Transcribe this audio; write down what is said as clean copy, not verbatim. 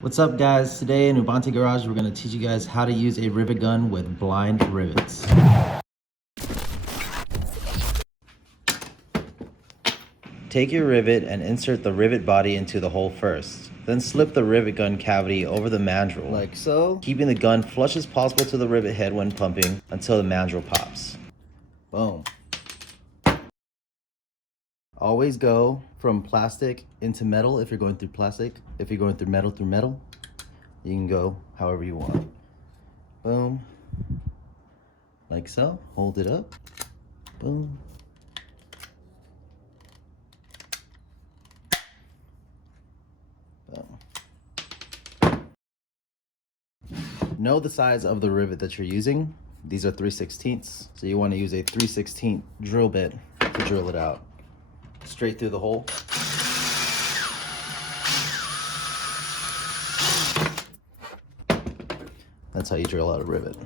What's up guys? Today in Ubuntu Garage we're going to teach you guys how to use a rivet gun with blind rivets. Take your rivet and insert the rivet body into the hole first. Then slip the rivet gun cavity over the mandrel, like so, keeping the gun flush as possible to the rivet head when pumping until the mandrel pops. Boom. Always go from plastic into metal if you're going through plastic. If you're going through metal, you can go however you want. Boom. Like so. Hold it up. Boom. Boom. Know the size of the rivet that you're using. These are 3/16, so you want to use a 3/16 drill bit to drill it out. Straight through the hole. That's how you drill out a rivet.